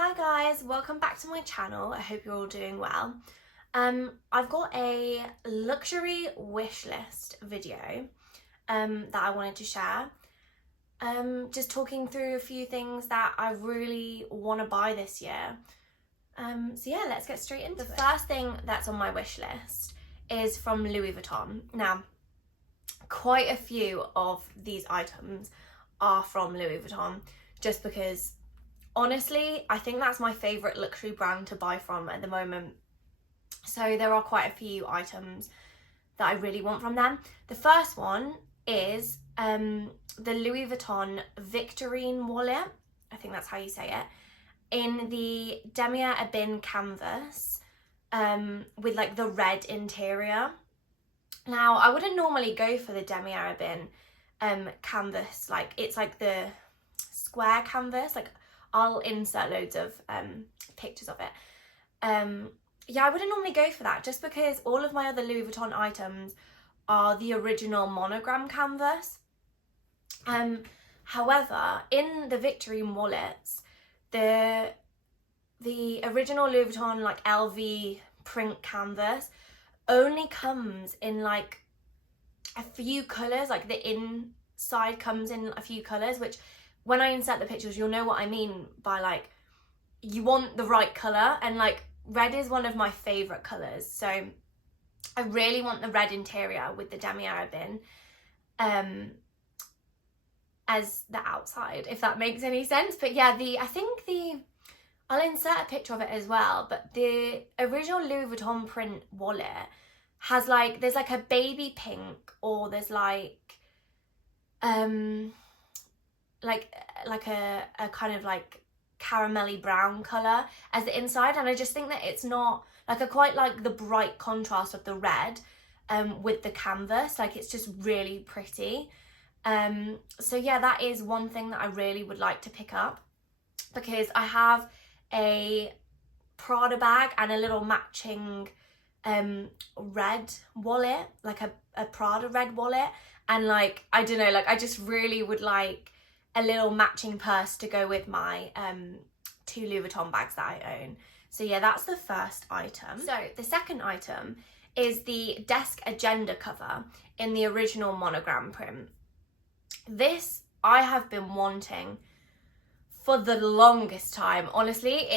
Hi guys, welcome back to my channel. I hope you're all doing well. I've got a luxury wish list video that I wanted to share. Just talking through a few things that I really want to buy this year. So yeah, let's get straight into it. The first thing that's on my wish list is from Louis Vuitton. Now, quite a few of these items are from Louis Vuitton just because honestly, I think that's my favourite luxury brand to buy from at the moment. So there are quite a few items that I really want from them. The first one is the Louis Vuitton Victorine wallet. I think that's how you say it. In the Damier Ebene canvas with like the red interior. Now, I wouldn't normally go for the Damier Ebene canvas. Like, it's like the square canvas. Like, I'll insert loads of pictures of it. Yeah, I wouldn't normally go for that just because all of my other Louis Vuitton items are the original monogram canvas. However, in the Victorine wallets, the original Louis Vuitton like LV print canvas only comes in like a few colours. Like the inside comes in a few colours, which when I insert the pictures, you'll know what I mean by like, you want the right colour, and like red is one of my favourite colours. So I really want the red interior with the Damier Ebene as the outside, if that makes any sense. But yeah, I'll insert a picture of it as well, but the original Louis Vuitton print wallet has like, there's like a baby pink, or there's like a kind of like caramelly brown colour as the inside, and I just think that it's not like, I quite like the bright contrast of the red with the canvas. Like, it's just really pretty. So yeah, that is one thing that I really would like to pick up, because I have a Prada bag and a little matching red wallet, like a Prada red wallet, and like, I don't know, like I just really would like a little matching purse to go with my two Louis Vuitton bags that I own. So yeah, that's the first item. So the second item is the desk agenda cover in the original monogram print. This I have been wanting for the longest time. Honestly,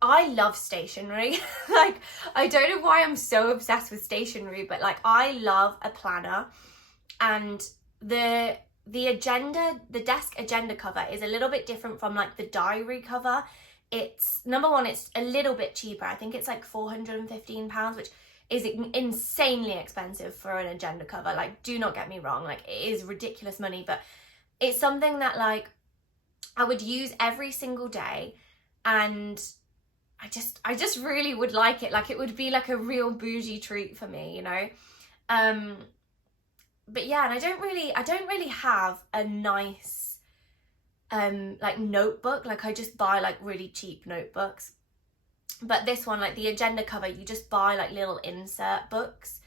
I love stationery. Like, I don't know why I'm so obsessed with stationery, but like, I love a planner, and the desk agenda cover is a little bit different from like the diary cover. It's, number one, it's a little bit cheaper. I think it's like £415, which is insanely expensive for an agenda cover. Like, do not get me wrong, like it is ridiculous money, but it's something that like I would use every single day, and I just really would like it. Like, it would be like a real bougie treat for me, you know. But yeah, and I don't really have a nice like notebook. Like, I just buy like really cheap notebooks. But this one, like the agenda cover, you just buy like little insert books.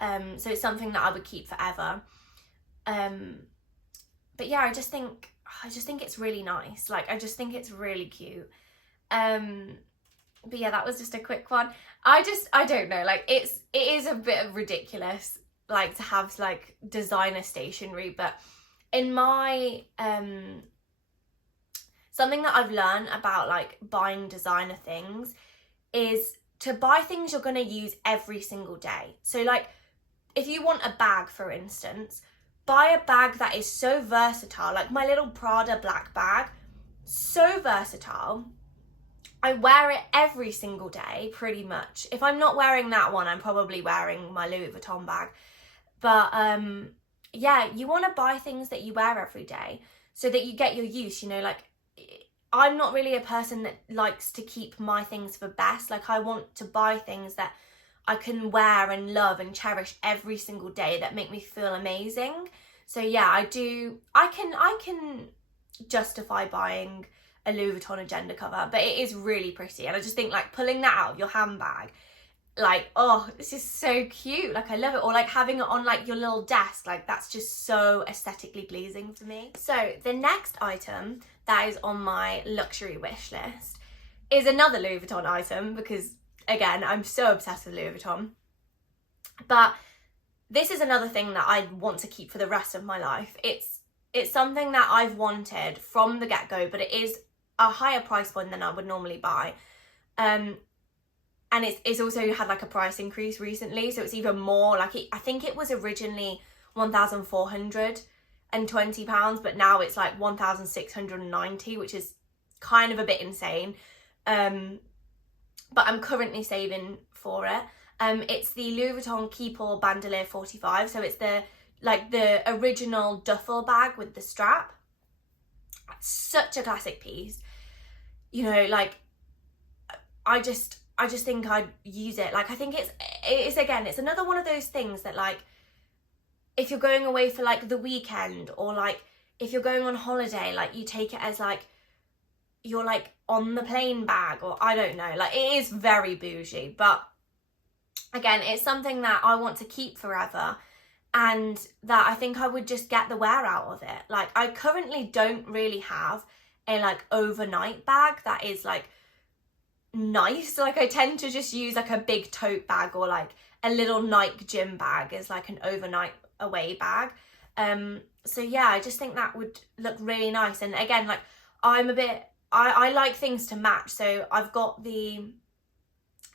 So it's something that I would keep forever. But yeah, I just think it's really nice. Like, I just think it's really cute. But yeah, that was just a quick one. I don't know, like it is a bit ridiculous, like, to have like designer stationery, but in my something that I've learned about like buying designer things is to buy things you're going to use every single day. So like, if you want a bag, for instance, buy a bag that is so versatile. Like my little Prada black bag, so versatile. I wear it every single day, pretty much. If I'm not wearing that one, I'm probably wearing my Louis Vuitton bag. But yeah, you want to buy things that you wear every day so that you get your use, you know. Like, I'm not really a person that likes to keep my things for best. Like, I want to buy things that I can wear and love and cherish every single day, that make me feel amazing. So yeah, I can justify buying a Louis Vuitton agenda cover, but it is really pretty, and I just think like pulling that out of your handbag, like, oh, this is so cute. Like, I love it. Or like having it on like your little desk, like that's just so aesthetically pleasing to me. So the next item that is on my luxury wish list is another Louis Vuitton item, because again, I'm so obsessed with Louis Vuitton. But this is another thing that I want to keep for the rest of my life. It's something that I've wanted from the get-go, but it is a higher price point than I would normally buy. And it's also had like a price increase recently, so it's even more. Like I think it was originally £1,420, but now it's like 1,690, which is kind of a bit insane. But I'm currently saving for it. It's the Louis Vuitton Keepall Bandoulire 45, so it's the original duffel bag with the strap. Such a classic piece, you know. Like I just think I'd use it. Like I think it's another one of those things that, like, if you're going away for like the weekend, or like if you're going on holiday, like you take it as like you're like on the plane bag, or I don't know, like it is very bougie. But again, it's something that I want to keep forever, and that I think I would just get the wear out of it. Like I currently don't really have a like overnight bag that is like nice. Like I tend to just use like a big tote bag, or like a little Nike gym bag as like an overnight away bag. So yeah, I just think that would look really nice. And again, like I like things to match, so I've got the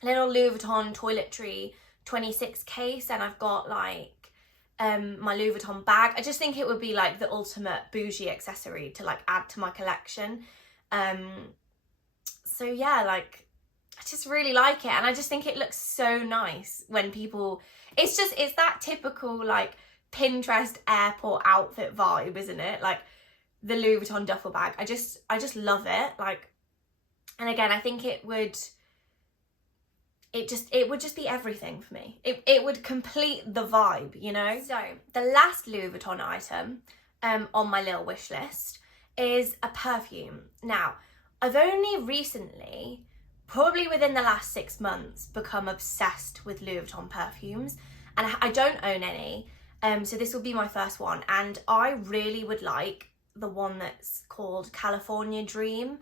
little Louis Vuitton toiletry 26 case, and I've got like my Louis Vuitton bag. I just think it would be like the ultimate bougie accessory to like add to my collection. So yeah, like I just really like it, and I just think it looks so nice when people, it's that typical like Pinterest airport outfit vibe, isn't it? Like the Louis Vuitton duffel bag. I just love it. Like, and again, I think it would just be everything for me. It would complete the vibe, you know? So the last Louis Vuitton item on my little wish list is a perfume. Now, I've only recently, probably within the last 6 months, become obsessed with Louis Vuitton perfumes, and I don't own any. So this will be my first one, and I really would like the one that's called California Dream.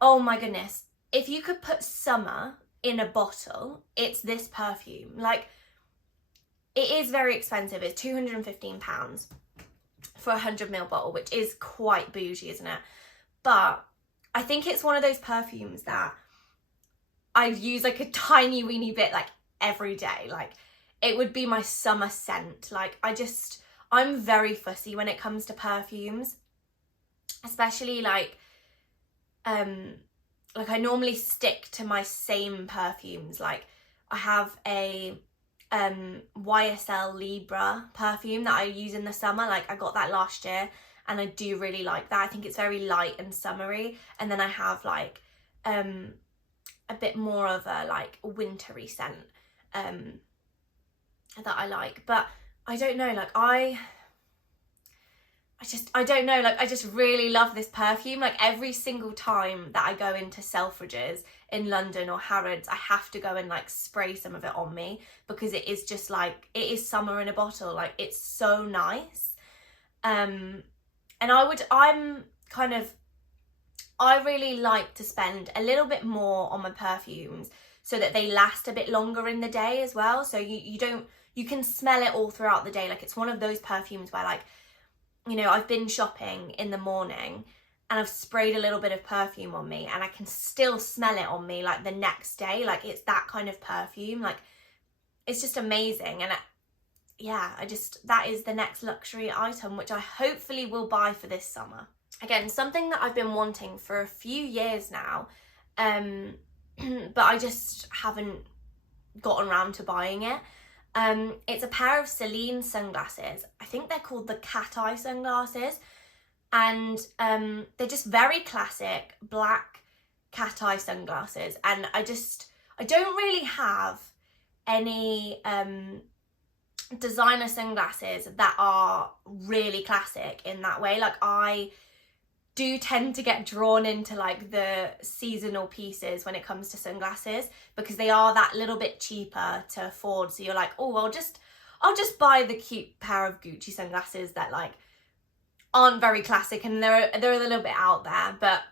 Oh my goodness. If you could put summer in a bottle, it's this perfume. Like, it is very expensive. It's £215 for a 100ml bottle, which is quite bougie, isn't it? But I think it's one of those perfumes that I use like a tiny weeny bit like every day. Like, it would be my summer scent. Like, I'm very fussy when it comes to perfumes, especially like I normally stick to my same perfumes. Like I have a YSL Libra perfume that I use in the summer. Like I got that last year, and I do really like that. I think it's very light and summery. And then I have like a bit more of a like wintry scent that I like. But I don't know, like I don't know, like I just really love this perfume. Like every single time that I go into Selfridges in London or Harrods, I have to go and like spray some of it on me, because it is just like, it is summer in a bottle. Like it's so nice. And I really like to spend a little bit more on my perfumes so that they last a bit longer in the day as well. So you can smell it all throughout the day. Like it's one of those perfumes where, like, you know, I've been shopping in the morning and I've sprayed a little bit of perfume on me and I can still smell it on me like the next day. Like it's that kind of perfume. Like it's just amazing. And that is the next luxury item, which I hopefully will buy for this summer. Again, something that I've been wanting for a few years now, but I just haven't gotten around to buying it. It's a pair of Celine sunglasses. I think they're called the Cat Eye Sunglasses, and they're just very classic black cat eye sunglasses. And I don't really have any designer sunglasses that are really classic in that way. Like I do tend to get drawn into like the seasonal pieces when it comes to sunglasses, because they are that little bit cheaper to afford. So you're like, oh, I'll just buy the cute pair of Gucci sunglasses that like aren't very classic, and they're a little bit out there, but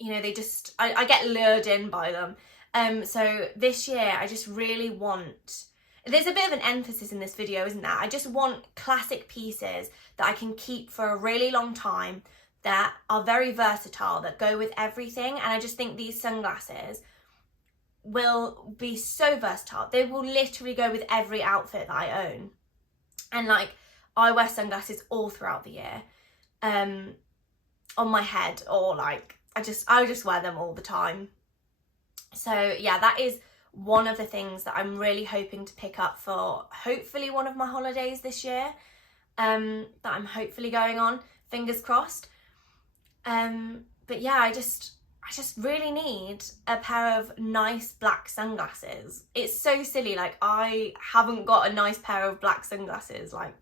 you know, they just, I get lured in by them. So this year I just really want, there's a bit of an emphasis in this video, isn't there? I just want classic pieces that I can keep for a really long time, that are very versatile, that go with everything. And I just think these sunglasses will be so versatile. They will literally go with every outfit that I own. And like, I wear sunglasses all throughout the year, on my head, or like, I just wear them all the time. So yeah, that is one of the things that I'm really hoping to pick up for hopefully one of my holidays this year, that I'm hopefully going on, fingers crossed. But yeah, I just really need a pair of nice black sunglasses. It's so silly, like I haven't got a nice pair of black sunglasses. Like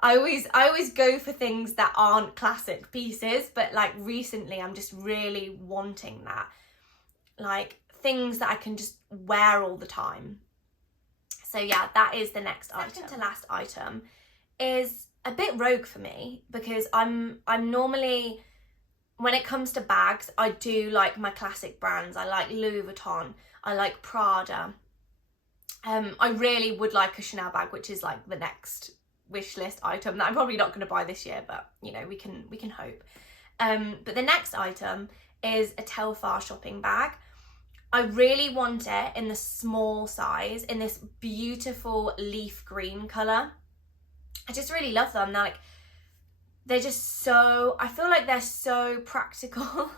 I always go for things that aren't classic pieces, but like recently I'm just really wanting that, like things that I can just wear all the time. So yeah, that is the next item. Second to last item is a bit rogue for me, because I'm normally, when it comes to bags, I do like my classic brands. I like Louis Vuitton, I like Prada. I really would like a Chanel bag, which is like the next wish list item that I'm probably not going to buy this year, but you know, we can hope. But the next item is a Telfar shopping bag. I really want it in the small size, in this beautiful leaf green colour. I just really love them. They're just so, I feel like they're so practical.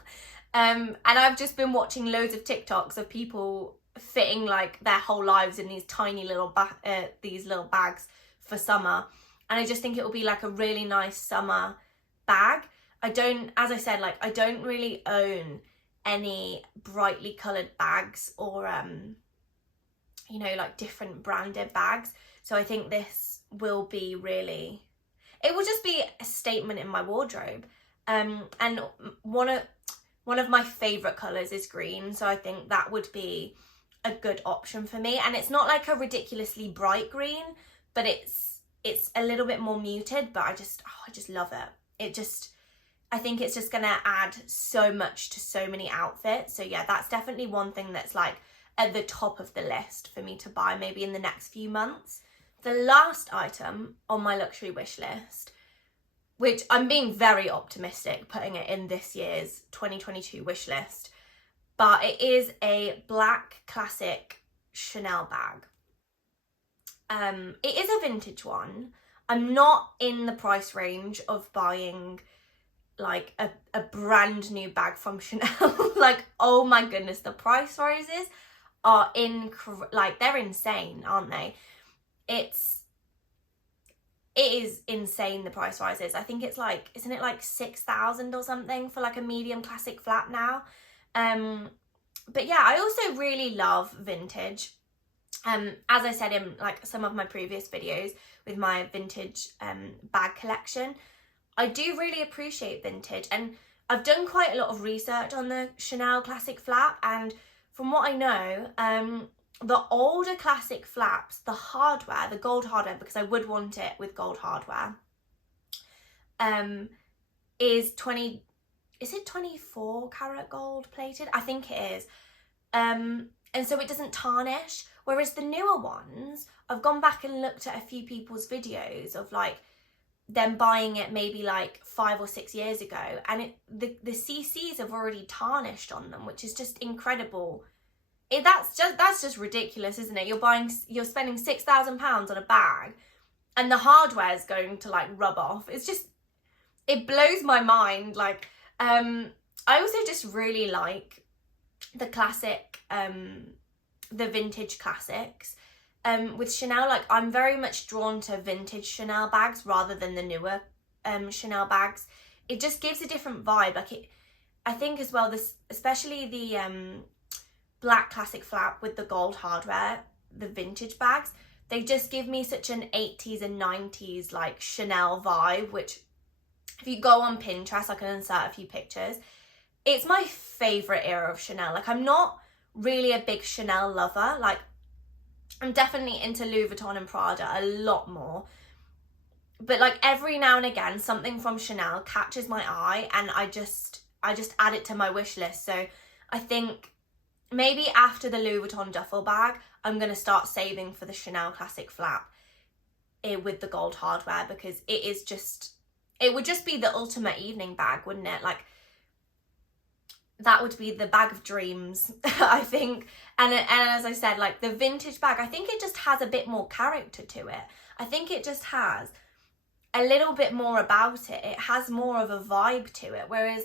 And I've just been watching loads of TikToks of people fitting like their whole lives in these tiny little bags for summer. And I just think it will be like a really nice summer bag. As I said, like I don't really own any brightly coloured bags or, you know, like different branded bags. So I think this will be really, it will just be a statement in my wardrobe. And one of my favourite colours is green, so I think that would be a good option for me. And it's not like a ridiculously bright green, but it's a little bit more muted, but I just love it. I think it's just gonna add so much to so many outfits. So yeah, that's definitely one thing that's like at the top of the list for me to buy maybe in the next few months. The last item on my luxury wish list, which I'm being very optimistic putting it in this year's 2022 wish list, but it is a black classic Chanel bag. It is a vintage one. I'm not in the price range of buying like a brand new bag from Chanel. Like, oh my goodness, the price rises are like they're insane, aren't they? It is insane, the price rises. I think it's like, isn't it like 6,000 or something for like a medium classic flat now? But yeah, I also really love vintage. As I said in like some of my previous videos with my vintage bag collection, I do really appreciate vintage, and I've done quite a lot of research on the Chanel classic flap, and from what I know, the older classic flaps, the hardware, the gold hardware, because I would want it with gold hardware, is 24 karat gold plated? I think it is. And so it doesn't tarnish, whereas the newer ones, I've gone back and looked at a few people's videos of like them buying it maybe like 5 or 6 years ago, and the CCs have already tarnished on them, which is just incredible. That's just ridiculous, isn't it? You're spending £6,000 on a bag, and the hardware is going to like rub off. It blows my mind. Like, I also just really like the classic, the vintage classics. With Chanel, like I'm very much drawn to vintage Chanel bags rather than the newer Chanel bags. It just gives a different vibe. Like I think as well, this, especially the black classic flap with the gold hardware, the vintage bags, they just give me such an 80s and 90s like Chanel vibe, which if you go on Pinterest, I can insert a few pictures. It's my favourite era of Chanel. Like I'm not really a big Chanel lover. Like I'm definitely into Louis Vuitton and Prada a lot more. but like every now and again something from Chanel catches my eye and I just add it to my wish list. So I think maybe after the Louis Vuitton duffel bag, I'm going to start saving for the Chanel classic flap with the gold hardware, because it would just be the ultimate evening bag, wouldn't it? Like, that would be the bag of dreams, I think. And as I said, like the vintage bag, I think it just has a bit more character to it. I think it just has a little bit more about it. It has more of a vibe to it. Whereas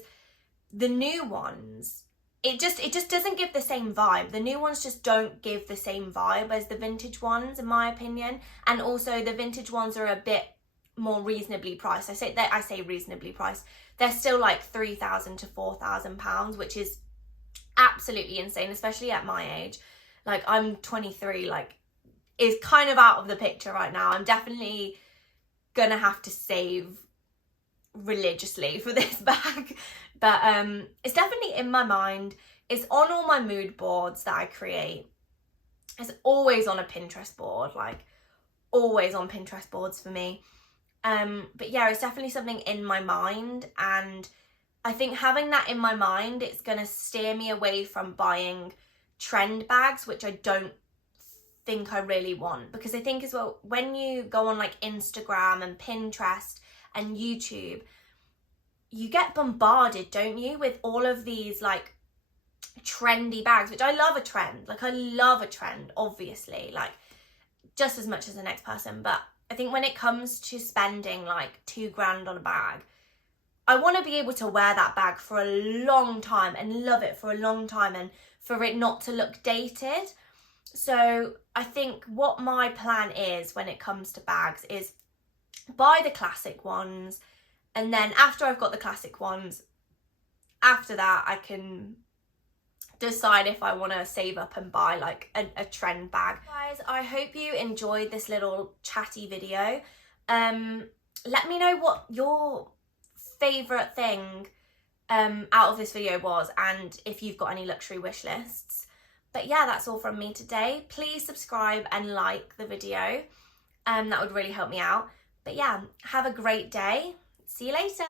the new ones, it just doesn't give the same vibe. The new ones just don't give the same vibe as the vintage ones, in my opinion. And also the vintage ones are a bit more reasonably priced. I say reasonably priced. They're still like £3,000 to £4,000, which is absolutely insane, especially at my age. Like, I'm 23, like, is kind of out of the picture right now. I'm definitely gonna have to save religiously for this bag, but it's definitely in my mind. It's on all my mood boards that I create. It's always on a Pinterest board, like always on Pinterest boards for me. But yeah, it's definitely something in my mind, and I think having that in my mind, it's gonna steer me away from buying trend bags, which I don't think I really want, because I think as well, when you go on like Instagram and Pinterest and YouTube, you get bombarded, don't you, with all of these like trendy bags, which I love a trend. Like, I love a trend, obviously, like just as much as the next person. But I think when it comes to spending like £2,000 on a bag, I want to be able to wear that bag for a long time and love it for a long time, and for it not to look dated. So I think what my plan is when it comes to bags is buy the classic ones, and then after I've got the classic ones, after that I can decide if I want to save up and buy like a trend bag. Guys, I hope you enjoyed this little chatty video. Let me know what your favourite thing out of this video was, and if you've got any luxury wish lists. But yeah, that's all from me today. Please subscribe and like the video. That would really help me out. But yeah, have a great day. See you later.